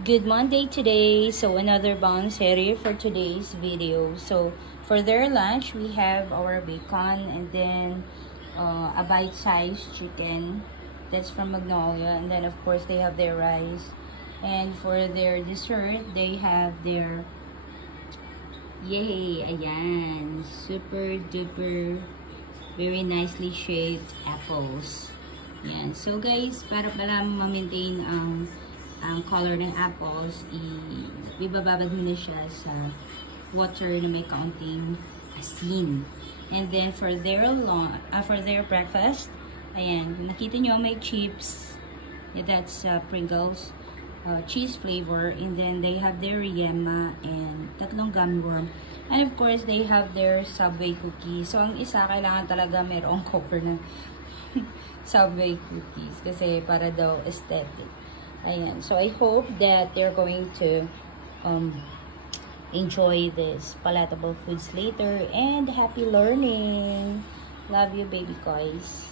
Good Monday today. So another bang series for today's video. So for their lunch, we have our bacon and then a bite-sized chicken. That's from Magnolia. And then of course they have their rice. And for their dessert, they have their ayan, super duper very nicely shaped apples. Yan. So guys, para ma-maintain ang color ng apples, ibababad mo na siya sa water na may kaunting asin. And then for their breakfast, ayan, nakita nyo may chips. Yeah, that's Pringles. Cheese flavor, and then they have their yema and tatlong gummy worm, and of course they have their Subway cookies. So ang isa kailangan talaga mayroong cover ng Subway cookies kasi para daw aesthetic. Ayan, so I hope that they're going to enjoy this palatable foods later, and happy learning. Love you, baby guys.